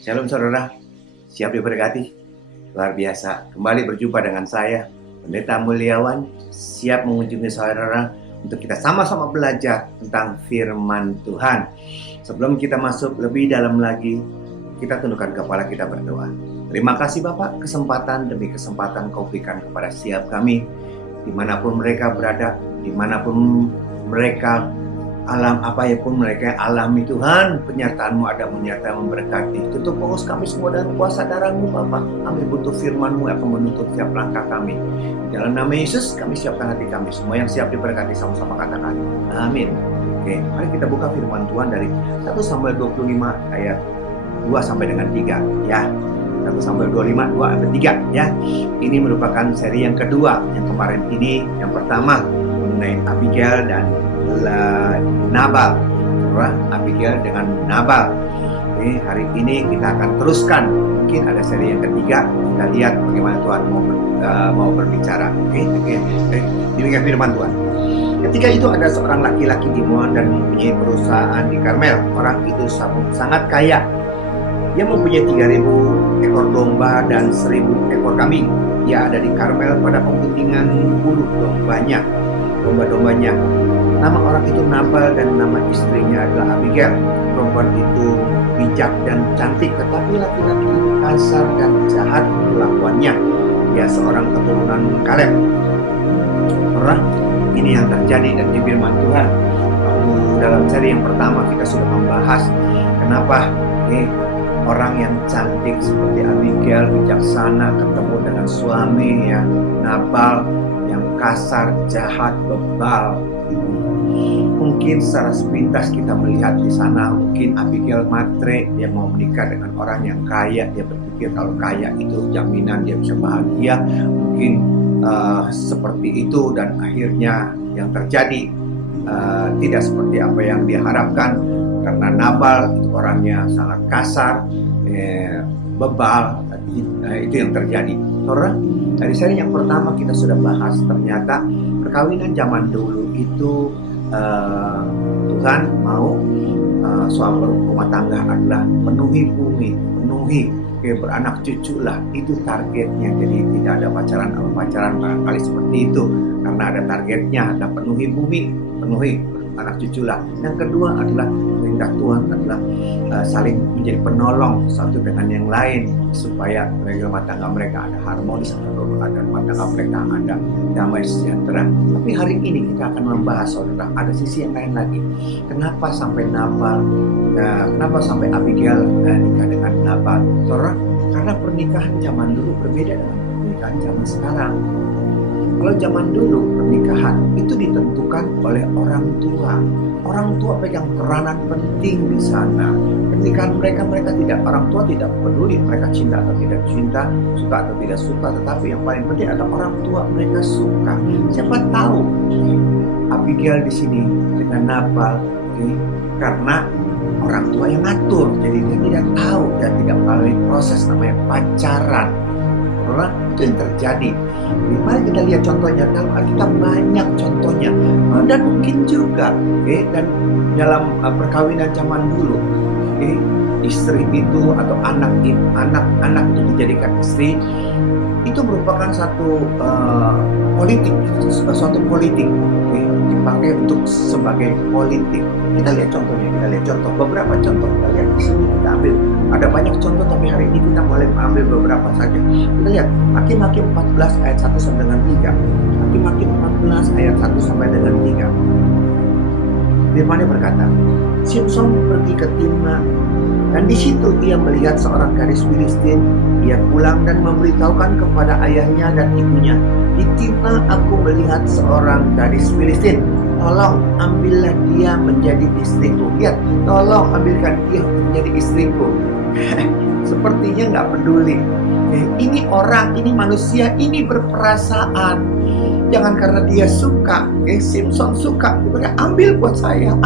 Shalom saudara, siap diberkati? Luar biasa, kembali berjumpa dengan saya, Pendeta Mulyawan, siap mengunjungi saudara untuk kita sama-sama belajar tentang firman Tuhan. Sebelum kita masuk lebih dalam lagi, kita tundukkan kepala kita berdoa. Terima kasih Bapak, kesempatan demi kesempatan Kau berikan kepada setiap kami, dimanapun mereka berada, dimanapun mereka alam apa ya pun mereka alami Tuhan, penyertaan-Mu ada menyertai memberkati. Tutup fokus kami semua dengan kuasa darah-Mu Bapak. Kami butuh firman-Mu yang akan menuntut setiap langkah kami. Dalam nama Yesus kami siapkan hati kami. Semua yang siap diberkati sama-sama katakan amin. Oke, mari kita buka firman Tuhan dari 1 Samuel 25 ayat 2 sampai dengan 3 ya. 1 Samuel 25 2 sampai 3 ya. Ini merupakan seri yang kedua. Yang kemarin ini yang pertama mengenai Abigail dan Nabal, Abigail dengan Nabal. Oke, hari ini kita akan teruskan. Mungkin ada seri yang ketiga. Kita lihat bagaimana Tuhan mau berbicara. Oke. Demikian firman Tuhan. Ketika itu ada seorang laki-laki di Moab dan mempunyai perusahaan di Karmel. Orang itu sangat kaya. Dia mempunyai 3.000 ekor domba dan 1.000 ekor kambing. Dia ada di Karmel pada pengguntingan bulu domba-dombanya. Nama orang itu Nabal dan nama istrinya adalah Abigail. Perempuan itu bijak dan cantik, tetapi laki-laki itu kasar dan jahat kelakuannya. Dia seorang keturunan Kaleb. Ini yang terjadi dan di firman Tuhan. Waktu dalam seri yang pertama kita sudah membahas kenapa orang yang cantik seperti Abigail, bijaksana, ketemu dengan suami ya Nabal yang kasar, jahat, bebal. Mungkin secara sepintas kita melihat di sana, mungkin Abigail matre, dia mau menikah dengan orang yang kaya, dia berpikir kalau kaya itu jaminan dia bisa bahagia, mungkin seperti itu, dan akhirnya yang terjadi tidak seperti apa yang dia harapkan, karena Nabal itu orangnya sangat kasar, bebal, itu yang terjadi. Saudara, dari seri yang pertama kita sudah bahas, ternyata perkawinan zaman dulu itu Tuhan mau suami rumah tangga adalah penuhi bumi, beranak cucu lah, itu targetnya. Jadi tidak ada pacaran barangkali seperti itu, karena ada targetnya, ada penuhi bumi, penuhi anak cucu lah. Yang kedua adalah kehendak Tuhan adalah saling menjadi penolong satu dengan yang lain, supaya rumah tangga mereka ada harmonis, ada rumah tangga mereka ada damai sejahtera. Tapi hari ini kita akan membahas, saudara, ada sisi yang lain lagi. Kenapa sampai Nabal, kenapa sampai Abigail nikah dengan Nabal, saudara? Karena pernikahan zaman dulu berbeda dengan pernikahan zaman sekarang. Kalau zaman dulu pernikahan itu ditentukan oleh orang tua. Orang tua pegang peranan penting di sana. Pernikahan mereka tidak, orang tua tidak peduli mereka cinta atau tidak cinta, suka atau tidak suka, tetapi yang paling penting adalah orang tua mereka suka. Siapa tahu Abigail di sini dengan Nabal, karena orang tua yang ngatur, jadi dia tidak tahu dan tidak melalui proses namanya pacaran. Itu yang terjadi. Mari kita lihat contohnya. Dalam Alkitab banyak contohnya, dan mungkin juga dan dalam perkawinan zaman dulu, istri itu atau anak itu dijadikan istri, itu merupakan satu politik, suatu politik, dipakai untuk sebagai politik. Kita lihat contohnya, beberapa contoh kita lihat di sini, kita ambil. Ada banyak contoh, tapi hari ini kita boleh ambil beberapa saja. Kita lihat Hakim-Hakim 14 ayat 1 sampai dengan 3. Hakim-Hakim 14 ayat 1 sampai dengan 3. Firman-Nya berkata, Simson pergi ke Timna, dan di situ ia melihat seorang gadis Filistin. Ia pulang dan memberitahukan kepada ayahnya dan ibunya, di Timna aku melihat seorang gadis Filistin. Tolong ambillah dia menjadi istriku. Lihat, tolong ambilkan dia menjadi istriku. Sepertinya nggak peduli. Ini orang, ini manusia, ini berperasaan. Jangan karena dia suka, Simson suka, ambil buat saya,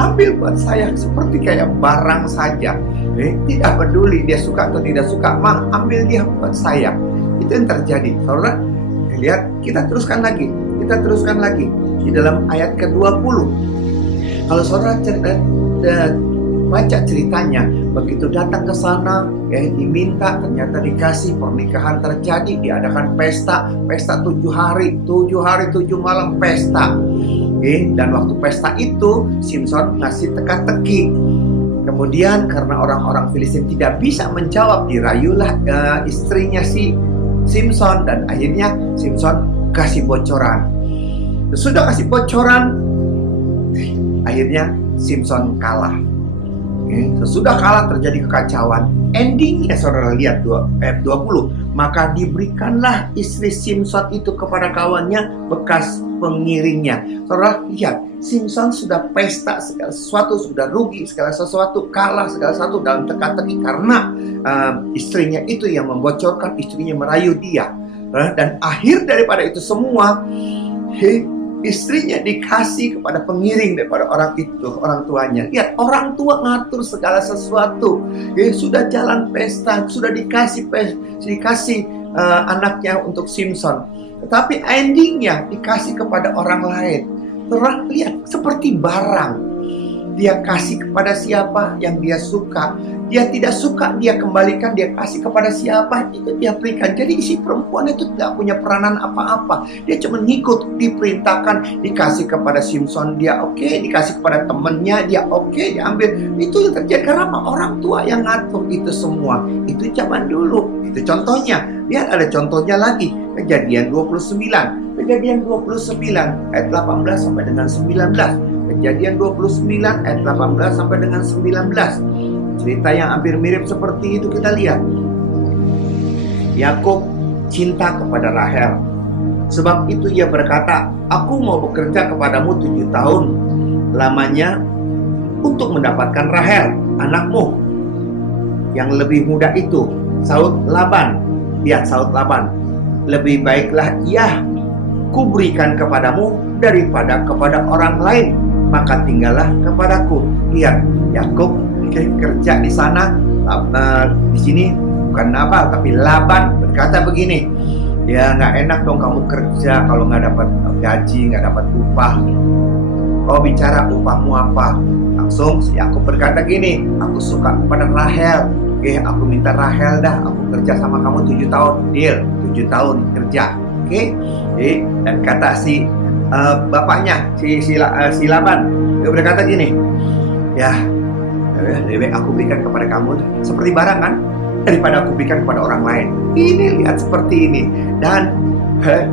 seperti kayak barang saja. Tidak peduli dia suka atau tidak suka, ambil dia buat saya. Itu yang terjadi. Saudara, lihat, kita teruskan lagi di dalam ayat ke-20. Kalau saudara baca ceritanya, begitu datang ke sana, diminta, ternyata dikasih, pernikahan terjadi, diadakan pesta 7 hari 7 malam pesta. Dan waktu pesta itu Simpson ngasih teka-teki. Kemudian karena orang-orang Filistin tidak bisa menjawab, dirayulah istrinya si Simpson, dan akhirnya Simpson kasih bocoran. Sudah kasih bocoran, akhirnya Simpson kalah. Sesudah kalah terjadi kekacauan. Endingnya saudara lihat ayat 20. Maka diberikanlah istri Simpson itu kepada kawannya bekas pengiringnya. Saudara lihat, Simpson sudah pesta segala sesuatu, sudah rugi segala sesuatu, kalah segala sesuatu dalam teka-teki karena istrinya itu yang membocorkan, istrinya merayu dia. Dan akhir daripada itu semua, istrinya dikasih kepada pengiring daripada orang itu, orang tuanya. Lihat, orang tua ngatur segala sesuatu. Sudah jalan pesta, sudah dikasih anaknya untuk Simpson. Tetapi endingnya dikasih kepada orang lain. Terang lihat, seperti barang. Dia kasih kepada siapa yang dia suka. Dia tidak suka, dia kembalikan, dia kasih kepada siapa, itu dia berikan. Jadi si perempuan itu tidak punya peranan apa-apa. Dia cuma ngikut, diperintahkan, dikasih kepada Simpson, dia oke, dikasih kepada temennya, dia oke, diambil. Itu yang terjadi karena apa? Orang tua yang ngatur itu semua. Itu zaman dulu. Itu contohnya. Lihat, ada contohnya lagi. Kejadian 29. Kejadian 29 ayat 18 sampai dengan 19. Kejadian 29 ayat 18 sampai dengan 19. Cerita yang hampir mirip seperti itu kita lihat. Yakub cinta kepada Rahel. Sebab itu ia berkata, aku mau bekerja kepadamu 7 tahun lamanya untuk mendapatkan Rahel, anakmu yang lebih muda itu. Saud Laban. Lihat Saud Laban. Lebih baiklah ia kuberikan kepadamu daripada kepada orang lain, maka tinggallah kepadaku. Lihat, Yakub kerja di sana, di sini bukan Nabal tapi Laban berkata begini, ya nggak enak dong kamu kerja kalau nggak dapat gaji, nggak dapat upah. Kau bicara upahmu apa? Langsung si Yakub berkata gini, aku suka kepada Rahel. Aku minta Rahel dah, aku kerja sama kamu 7 tahun, deal, 7 tahun kerja. Dan kata si bapaknya si Laban, dia berkata gini, ya lebih aku berikan kepada kamu seperti barang kan, daripada aku berikan kepada orang lain. Ini lihat seperti ini. Dan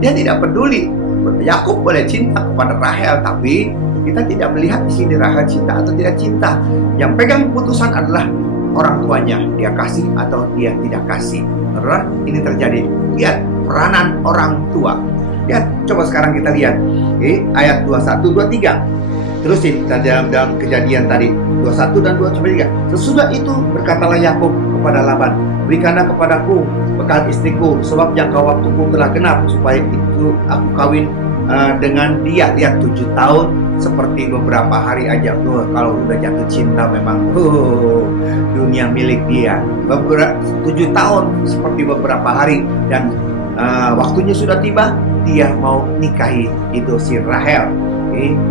dia tidak peduli. Yakub boleh cinta kepada Rahel, tapi kita tidak melihat di sini Rahel cinta atau tidak cinta. Yang pegang keputusan adalah orang tuanya, dia kasih atau dia tidak kasih. Karena ini terjadi. Lihat peranan orang tua. Lihat, coba sekarang kita lihat ayat 21, 23. Terus dalam kejadian tadi 21 dan 23. Sesudah itu berkatalah Yakub kepada Laban, berikanlah kepadaku bekal istriku, sebab jangka waktuku telah genap, supaya itu aku kawin dengan dia. Lihat, 7 tahun seperti beberapa hari aja. Kalau udah jatuh cinta memang dunia milik dia. 7 tahun seperti beberapa hari, dan waktunya sudah tiba, dia mau nikahi itu si Rahel.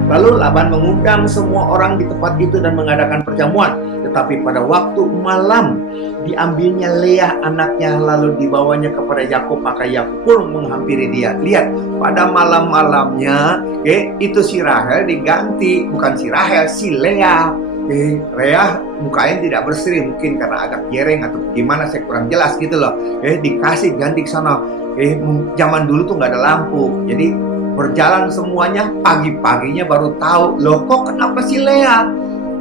Lalu Laban mengundang semua orang di tempat itu dan mengadakan perjamuan. Tetapi pada waktu malam diambilnya Leah anaknya, lalu dibawanya kepada Yakub, maka Yakub pun menghampiri dia. Lihat, pada malam-malamnya itu si Rahel diganti, bukan si Rahel, si Leah. Leah mukanya tidak berseri, mungkin karena agak jereng atau gimana, saya kurang jelas gitu loh. Dikasih ganti ke sana. Zaman dulu tuh nggak ada lampu, jadi berjalan semuanya, pagi-paginya baru tahu, loh kok kenapa si Leah?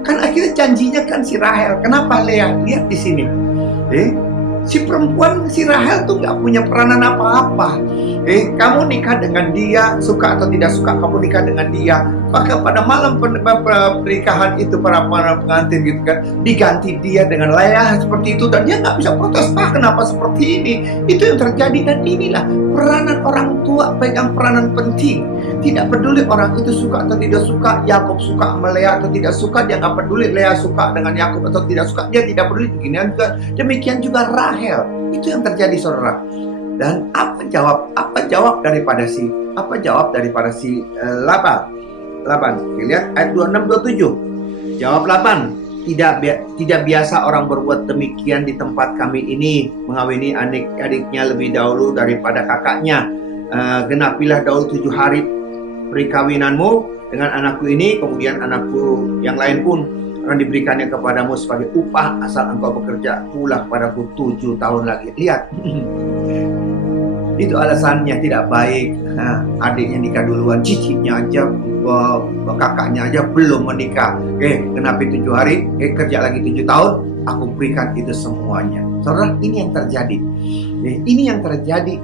Kan akhirnya janjinya kan si Rahel. Kenapa Leah? Lihat di sini. Si perempuan, si Rahel tuh nggak punya peranan apa-apa. Kamu nikah dengan dia, suka atau tidak suka, kamu nikah dengan dia. Maka pada malam pernikahan itu, para pengantin gitu kan, diganti dia dengan Leah seperti itu, dan dia nggak bisa protes, kenapa seperti ini? Itu yang terjadi. Dan inilah peranan orang tua, pegang peranan penting. Tidak peduli orang itu suka atau tidak suka, Yakub suka sama Leah atau tidak suka, dia nggak peduli. Leah suka dengan Yakub atau tidak suka, dia tidak peduli. Demikian juga Rahel. Itu yang terjadi, saudara. Dan apa jawab daripada si Laban? Lihat ayat 26-27. Jawab Laban, Tidak biasa orang berbuat demikian di tempat kami ini, mengawini adik-adiknya lebih dahulu daripada kakaknya. Genapilah dahulu 7 hari perkawinanmu dengan anakku ini, kemudian anakku yang lain pun akan diberikannya kepadamu sebagai upah asal engkau bekerja pula padaku 7 tahun lagi. Lihat, itu alasannya tidak baik. Adiknya nikah duluan, cicitnya aja, kakaknya aja belum menikah. Genapi 7 hari, kerja lagi 7 tahun, aku berikan itu semuanya. Saudara, ini yang terjadi. Ini yang terjadi.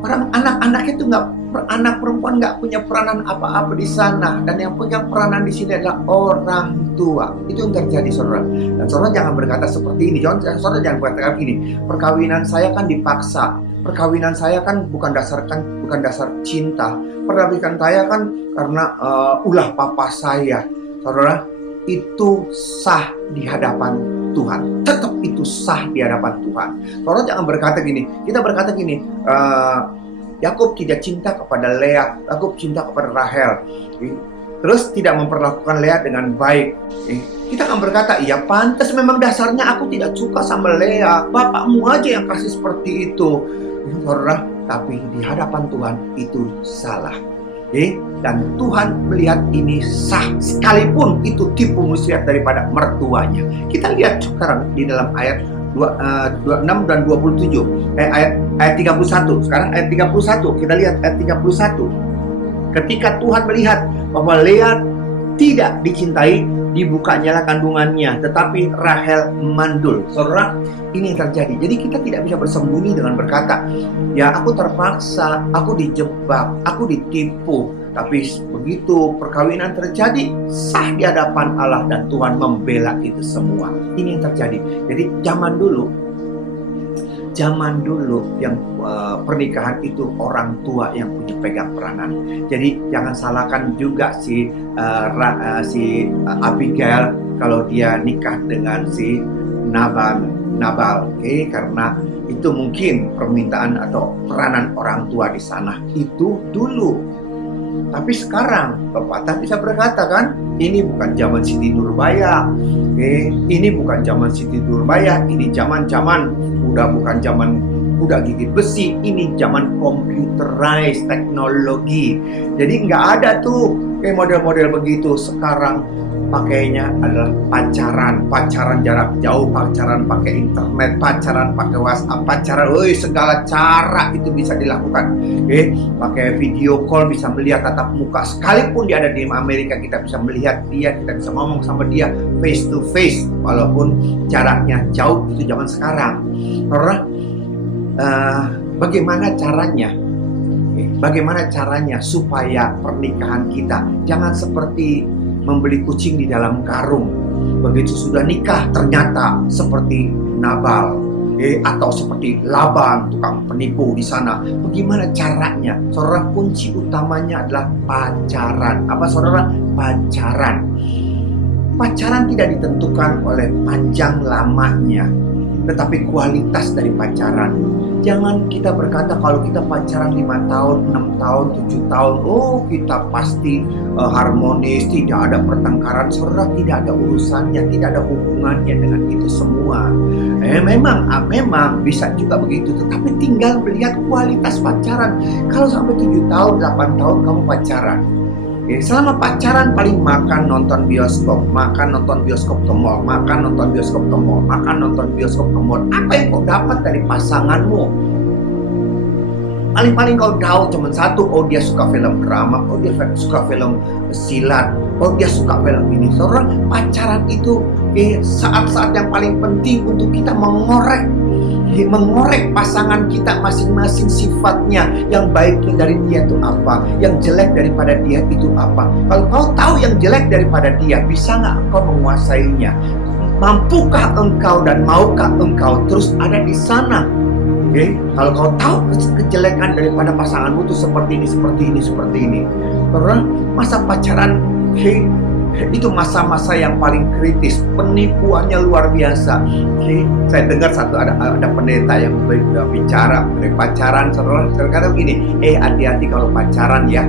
Orang anak-anak itu anak perempuan nggak punya peranan apa-apa di sana, dan yang punya peranan di sini adalah orang tua. Itu yang terjadi, saudara. Dan saudara jangan berkata seperti ini. Saudara jangan berkata begini, perkawinan saya kan dipaksa, perkawinan saya kan bukan dasar cinta, perkawinan saya kan karena ulah papa saya. Saudara, itu sah di hadapan Tuhan. Tetap itu sah di hadapan Tuhan. Saudara jangan berkata gini. Kita berkata gini, Yakub tidak cinta kepada Lea, Yakub cinta kepada Rahel, terus tidak memperlakukan Lea dengan baik. Kita akan berkata, iya pantas, memang dasarnya aku tidak suka sama Lea, bapakmu aja yang kasih seperti itu. Saudara, tapi di hadapan Tuhan itu salah. Dan Tuhan melihat ini sah, sekalipun itu tipu muslihat daripada mertuanya. Kita lihat sekarang di dalam ayat 26 dan 27, ayat 31. Sekarang ayat 31, kita lihat ayat 31. Ketika Tuhan melihat bahwa Lea tidak dicintai, dibukanyalah kandungannya, tetapi Rahel mandul. Saudara, ini yang terjadi. Jadi kita tidak bisa bersembunyi dengan berkata, ya aku terpaksa, aku dijebak, aku ditipu. Tapi begitu perkawinan terjadi, sah di hadapan Allah dan Tuhan membela itu semua. Ini yang terjadi. Jadi zaman dulu yang pernikahan itu orang tua yang punya pegang peranan. Jadi jangan salahkan juga si Abigail kalau dia nikah dengan si Nabal, karena itu mungkin permintaan atau peranan orang tua di sana. Itu dulu. Tapi sekarang pepatah bisa berkata kan, ini bukan zaman Siti Nurbaya. Ini bukan zaman Siti Nurbaya, ini zaman udah bukan zaman udah gigit besi, ini zaman computerized teknologi. Jadi nggak ada tuh model-model begitu. Sekarang pakainya adalah pacaran jarak jauh, pacaran pakai internet, pacaran pakai WhatsApp, pacaran, segala cara itu bisa dilakukan. Pakai video call, bisa melihat tatap muka, sekalipun dia ada di Amerika kita bisa melihat dia, kita bisa ngomong sama dia face to face, walaupun jaraknya jauh. Itu zaman sekarang. Karena bagaimana caranya? Bagaimana caranya supaya pernikahan kita jangan seperti membeli kucing di dalam karung. Begitu sudah nikah ternyata seperti Nabal, atau seperti Laban, tukang penipu di sana. Bagaimana caranya? Saudara, kunci utamanya adalah pacaran. Apa saudara? Pacaran. Pacaran tidak ditentukan oleh panjang lamanya, tetapi kualitas dari pacaran. Jangan kita berkata kalau kita pacaran 5 tahun, 6 tahun, 7 tahun, kita pasti harmonis, tidak ada pertengkaran. Saudara, tidak ada urusannya, tidak ada hubungannya dengan itu semua. Memang bisa juga begitu, tetapi tinggal melihat kualitas pacaran. Kalau sampai 7 tahun, 8 tahun kamu pacaran, selama pacaran paling makan nonton bioskop ke mall, makan nonton bioskop ke mall. Apa yang kau dapat dari pasanganmu? Paling kau tahu cuma satu, dia suka film drama, dia suka film silat, dia suka film ini. Saudara, pacaran itu saat-saat yang paling penting untuk kita mengorek pasangan kita masing-masing sifatnya. Yang baiknya dari dia itu apa, yang jelek daripada dia itu apa. Kalau kau tahu yang jelek daripada dia, bisa nggak engkau menguasainya? Mampukah engkau dan maukah engkau terus ada di sana? Kalau kau tahu kejelekan daripada pasanganmu itu seperti ini. Karena masa pacaran Itu masa-masa yang paling kritis, penipuannya luar biasa. Saya dengar ada pendeta yang bicara mengenai pacaran. Saudara begini, hati-hati kalau pacaran ya.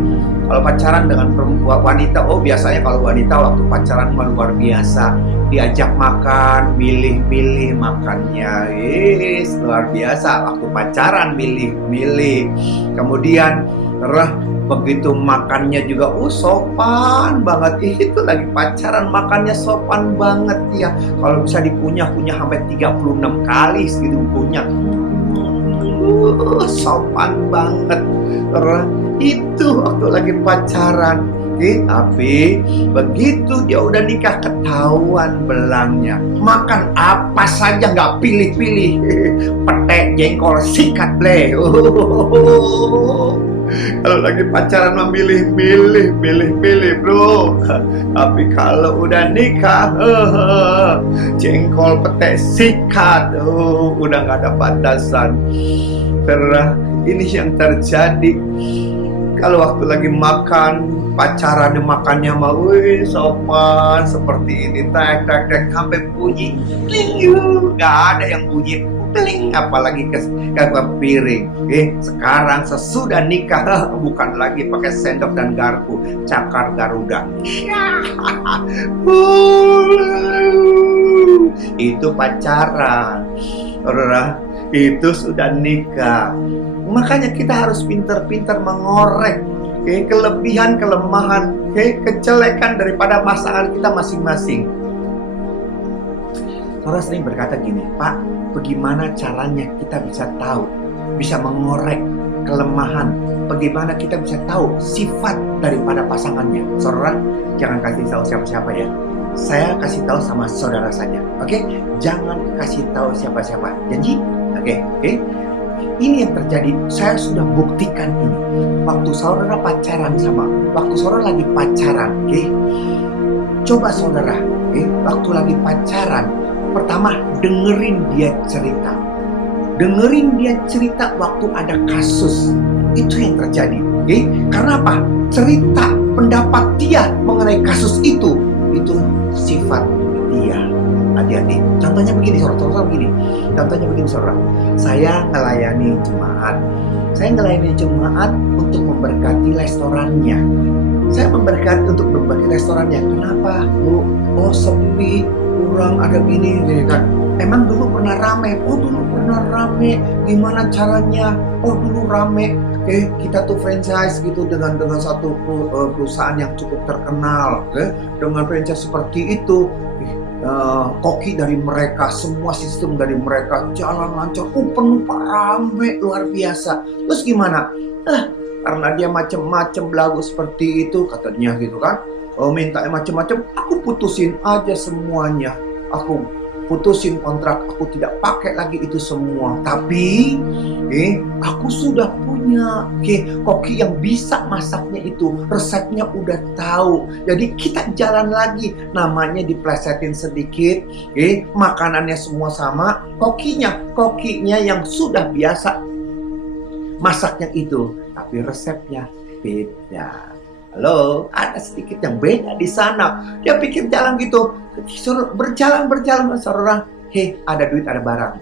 Kalau pacaran dengan perempuan wanita, biasanya kalau wanita waktu pacaran luar biasa, diajak makan, milih-milih makannya, luar biasa. Waktu pacaran milih-milih, kemudian begitu makannya juga sopan banget. Itu lagi pacaran makannya sopan banget ya. Kalau bisa dikunyah-kunyah sampai 36 kali gitu punya. Sopan banget. Itu waktu lagi pacaran. Tapi begitu dia udah nikah ketahuan belangnya. Makan apa saja nggak pilih-pilih. Pete, jengkol, sikat bleh. Kalau lagi pacaran mah milih bro. Tapi kalau udah nikah, jengkol, pete, sikat, udah nggak ada batasan. Ini yang terjadi. Kalau waktu lagi makan, pacaran makannya mau sopan seperti ini, tek sampai bunyi, nggak ada yang bunyi, apalagi ke piring. Sekarang sesudah nikah bukan lagi pakai sendok dan garpu, cakar Garuda. Itu pacaran, itu sudah nikah. Makanya kita harus pintar-pintar mengorek kelebihan, kelemahan, kejelekan daripada pasangan kita masing-masing. Saudara sering berkata gini, Pak, bagaimana caranya kita bisa tahu, bisa mengorek kelemahan, bagaimana kita bisa tahu sifat daripada pasangannya? Saudara, jangan kasih tahu siapa-siapa ya. Saya kasih tahu sama saudara saja, oke? Jangan kasih tahu siapa-siapa, janji? Oke. Ini yang terjadi, saya sudah buktikan ini. Waktu saudara waktu saudara lagi pacaran, coba saudara, waktu lagi pacaran, pertama dengerin dia cerita. Dengerin dia cerita waktu ada kasus. Itu yang terjadi. Karena apa? Cerita pendapat dia mengenai kasus itu sifat dia. Hati-hati. Contohnya begini, saudara begini. Saudara. Saya melayani jemaat untuk memberkati restorannya. Saya memberkati untuk memberkati restorannya. Kenapa, Bu? Sepi, kurang ada gini kan. Emang dulu pernah rame? Dulu pernah rame. Gimana caranya? Dulu rame. Kita tuh franchise gitu dengan satu perusahaan yang cukup terkenal. Dengan franchise seperti itu, koki dari mereka, semua sistem dari mereka jalan lancar, penuh rame luar biasa. Terus gimana? Karena dia macam-macam belagu seperti itu katanya gitu kan. Minta macam-macam, aku putusin aja semuanya. Aku putusin kontrak, aku tidak pakai lagi itu semua. Tapi aku sudah punya koki yang bisa masaknya itu, resepnya udah tahu. Jadi kita jalan lagi, namanya diplesetin sedikit, makanannya semua sama, kokinya yang sudah biasa masaknya itu, tapi resepnya beda. Halo, ada sedikit yang beda di sana. Dia pikir jalan gitu, berjalan saudara. Ada duit, ada barang.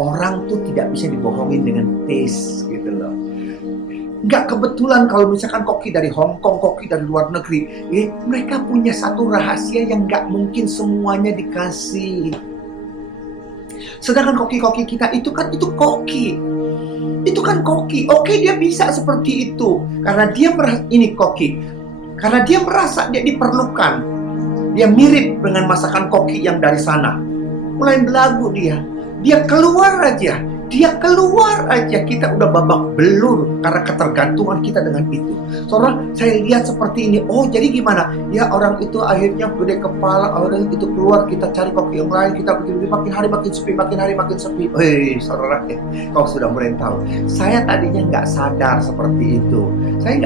Orang tuh tidak bisa dibohongin dengan taste gitu loh. Nggak kebetulan kalau misalkan koki dari Hong Kong, koki dari luar negeri, mereka punya satu rahasia yang nggak mungkin semuanya dikasih. Sedangkan koki-koki kita itu koki. Itu kan koki. Oke, dia bisa seperti itu karena dia merasa ini koki. Karena dia merasa dia diperlukan. Dia mirip dengan masakan koki yang dari sana. Mulai belagu dia. Dia keluar aja. Kita udah babak belur karena ketergantungan kita dengan itu. Saudara, saya lihat seperti ini. Jadi gimana? Ya orang itu akhirnya gede kepala, orang itu keluar, kita cari koki yang lain, kita makin hari makin sepi. Saudara, kau sudah mulai tahu. Saya tadinya nggak sadar seperti itu. Saya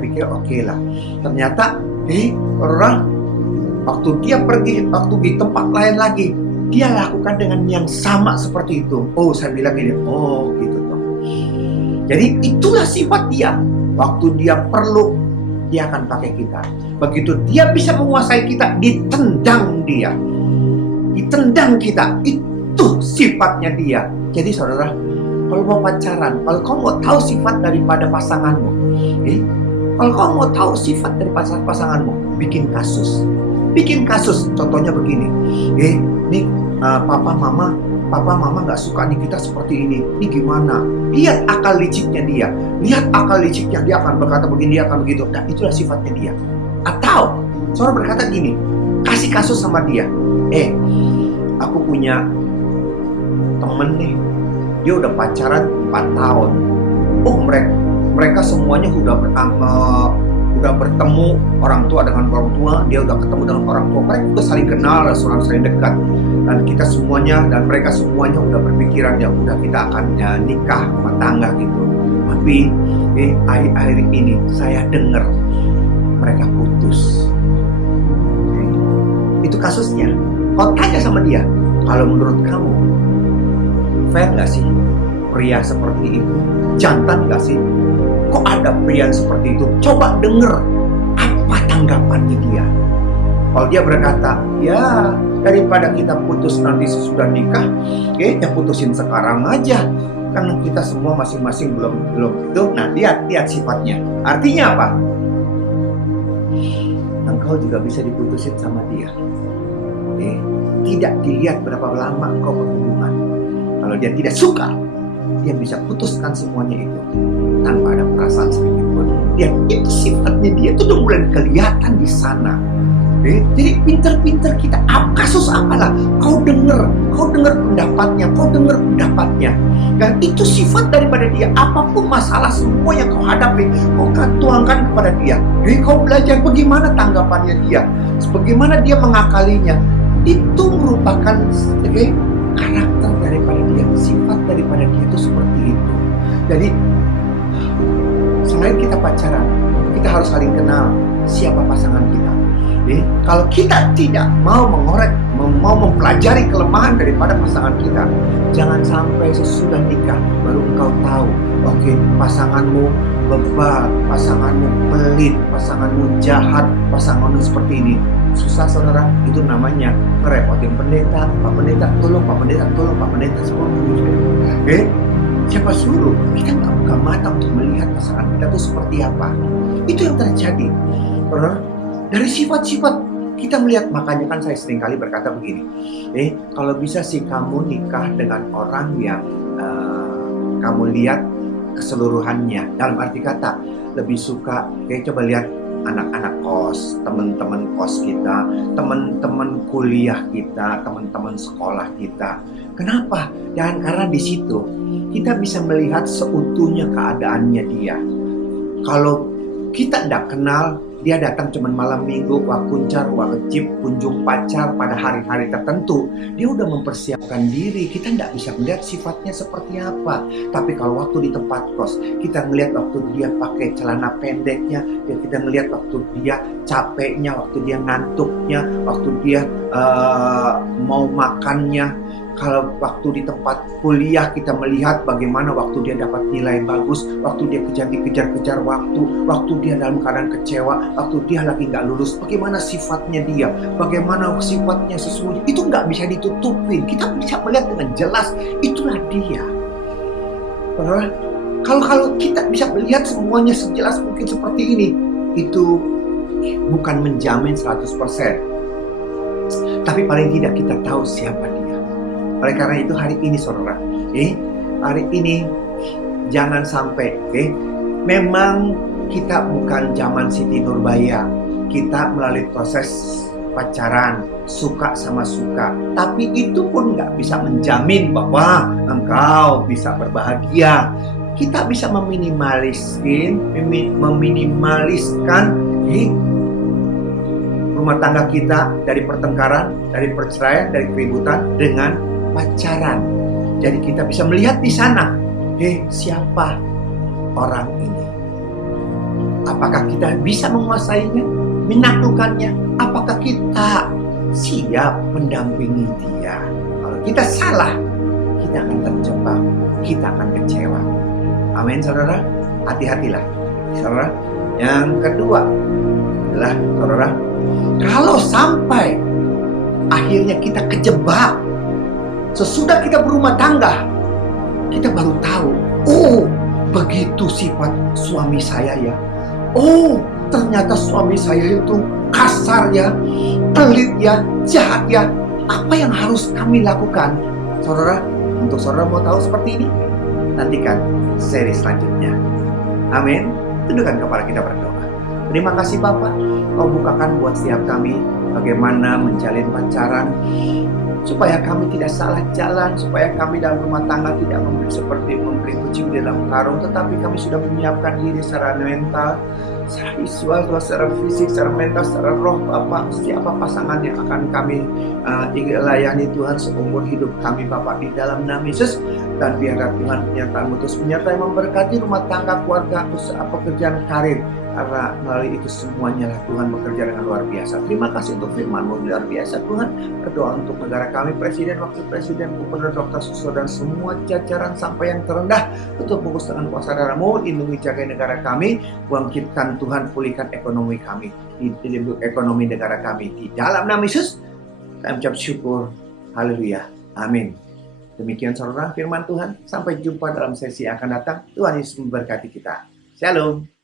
pikir oke lah. Ternyata, saudara, waktu dia pergi, waktu di tempat lain lagi, dia lakukan dengan yang sama seperti itu. Saya bilang ini, gitu toh. Jadi itulah sifat dia. Waktu dia perlu dia akan pakai kita. Begitu dia bisa menguasai kita, ditendang dia. Ditendang kita, itu sifatnya dia. Jadi saudara, kalau mau pacaran, kalau kamu mau tahu sifat daripada pasanganmu, kalau kamu mau tahu sifat dari pasanganmu, bikin kasus. Bikin kasus, contohnya begini. Nih papa mama nggak suka nih kita seperti ini. Ini gimana? Lihat akal liciknya dia. Lihat akal liciknya, dia akan berkata begini, dia akan begitu. Dan itulah sifatnya dia. Atau saudara berkata gini, kasih kasus sama dia. Aku punya temen nih, dia udah pacaran 4 tahun. Mereka semuanya udah bertemu orang tua dengan orang tua, dia udah ketemu dengan orang tua, mereka udah saling kenal, saling dekat, dan kita semuanya dan mereka semuanya udah berpikiran ya udah kita akan nikah rumah tangga gitu. Tapi akhir ini saya dengar mereka putus. Itu kasusnya. Kau tanya sama dia, kalau menurut kamu fair nggak sih pria seperti itu? Jantan nggak sih? Kok ada pria seperti itu? Coba denger apa tanggapannya dia. Kalau dia berkata, ya daripada kita putus nanti sesudah nikah, ya putusin sekarang aja. Karena kita semua masing-masing belum itu. Nah, lihat sifatnya. Artinya apa? Engkau juga bisa diputusin sama dia. Tidak dilihat berapa lama engkau berhubungan. Kalau dia tidak suka, dia bisa putuskan semuanya itu tanpa ada perasaan sedikit pun. Itu sifatnya dia, itu udah mulai kelihatan di sana. Jadi pinter-pinter kita, kasus apalah, kau dengar pendapatnya, dan itu sifat daripada dia. Apapun masalah semua yang kau hadapi, kau tuangkan kepada dia. Jadi kau belajar bagaimana tanggapannya dia, bagaimana dia mengakalinya. Itu merupakan karakter daripada dia, sifat daripada dia itu seperti itu. Jadi selain kita pacaran, kita harus saling kenal siapa pasangan kita. Kalau kita tidak mau mau mempelajari kelemahan daripada pasangan kita, jangan sampai sesudah nikah baru engkau tahu, pasanganmu bebal, pasanganmu pelit, pasanganmu jahat, pasanganmu seperti ini. Susah saudara, itu namanya ngerepotin pendeta. Pak pendeta tolong, Pak pendeta semua. Siapa suruh? Kita nggak buka mata untuk melihat pasangan kita itu seperti apa. Itu yang terjadi. Saudara, dari sifat-sifat kita melihat, makanya kan saya seringkali berkata begini, kalau bisa sih kamu nikah dengan orang yang kamu lihat keseluruhannya. Dalam arti kata, lebih suka, coba lihat anak-anak kos, teman-teman kos kita, teman-teman kuliah kita, teman-teman sekolah kita. Kenapa? Dan karena di situ kita bisa melihat seutuhnya keadaannya dia. Kalau kita tidak kenal, dia datang cuma malam minggu, wah kuncar, wah kecip, kunjung pacar pada hari-hari tertentu. Dia udah mempersiapkan diri, kita tidak bisa melihat sifatnya seperti apa. Tapi kalau waktu di tempat kos, kita melihat waktu dia pakai celana pendeknya, kita melihat waktu dia capeknya, waktu dia ngantuknya, waktu dia mau makannya. Kalau waktu di tempat kuliah kita melihat bagaimana waktu dia dapat nilai bagus, waktu dia dikejar-kejar waktu dia dalam keadaan kecewa, waktu dia lagi nggak lulus, bagaimana sifatnya dia, bagaimana sifatnya sesungguhnya, itu nggak bisa ditutupin. Kita bisa melihat dengan jelas, itulah dia. Kalau kita bisa melihat semuanya sejelas mungkin seperti ini, itu bukan menjamin 100%. Tapi paling tidak kita tahu siapa dia. Oleh karena itu hari ini saudara, hari ini jangan sampai, memang kita bukan zaman Siti Nurbaya, kita melalui proses pacaran, suka sama suka, tapi itu pun nggak bisa menjamin bahwa engkau bisa berbahagia. Kita bisa meminimaliskan rumah tangga kita dari pertengkaran, dari perceraian, dari keributan dengan pacaran. Jadi kita bisa melihat di sana, siapa orang ini? Apakah kita bisa menguasainya, menaklukkannya? Apakah kita siap mendampingi dia? Kalau kita salah, kita akan terjebak, kita akan kecewa. Amin saudara, hati-hatilah. Saudara, yang kedua adalah saudara, kalau sampai akhirnya kita kejebak sesudah kita berumah tangga, kita baru tahu, oh begitu sifat suami saya ya. Oh ternyata suami saya itu kasar ya, pelit ya, jahat ya. Apa yang harus kami lakukan? Saudara, untuk saudara mau tahu seperti ini, nantikan seri selanjutnya. Amin. Tundukkan kepala kita berdoa. Terima kasih Bapak, Kau bukakan buat setiap kami bagaimana menjalin pacaran, supaya kami tidak salah jalan, supaya kami dalam rumah tangga tidak membeli kucing di dalam karung, tetapi kami sudah menyiapkan diri secara mental, secara visual, secara fisik, secara mental, secara roh Bapak. Siapa pasangan yang akan kami layani Tuhan seumur hidup kami Bapak, di dalam nama Yesus. Dan biarlah Tuhan penyertaan terus menyertai memberkati rumah tangga, keluarga, usaha, pekerjaan, karir. Karena melalui itu semuanya lah Tuhan bekerja dengan luar biasa. Terima kasih untuk firman-Mu luar biasa Tuhan. Berdoa untuk negara kami, Presiden, Wakil Presiden, Gubernur, Dokter, Suster, dan semua jajaran sampai yang terendah. Untuk bungkus dengan kuasa darah-Mu, lindungi jaga negara kami, bangkitkan Tuhan, pulihkan ekonomi kami, ekonomi negara kami. Di dalam nama Yesus, kami ucap syukur. Haleluya. Amin. Demikian saudara firman Tuhan. Sampai jumpa dalam sesi yang akan datang. Tuhan Yesus memberkati kita. Shalom.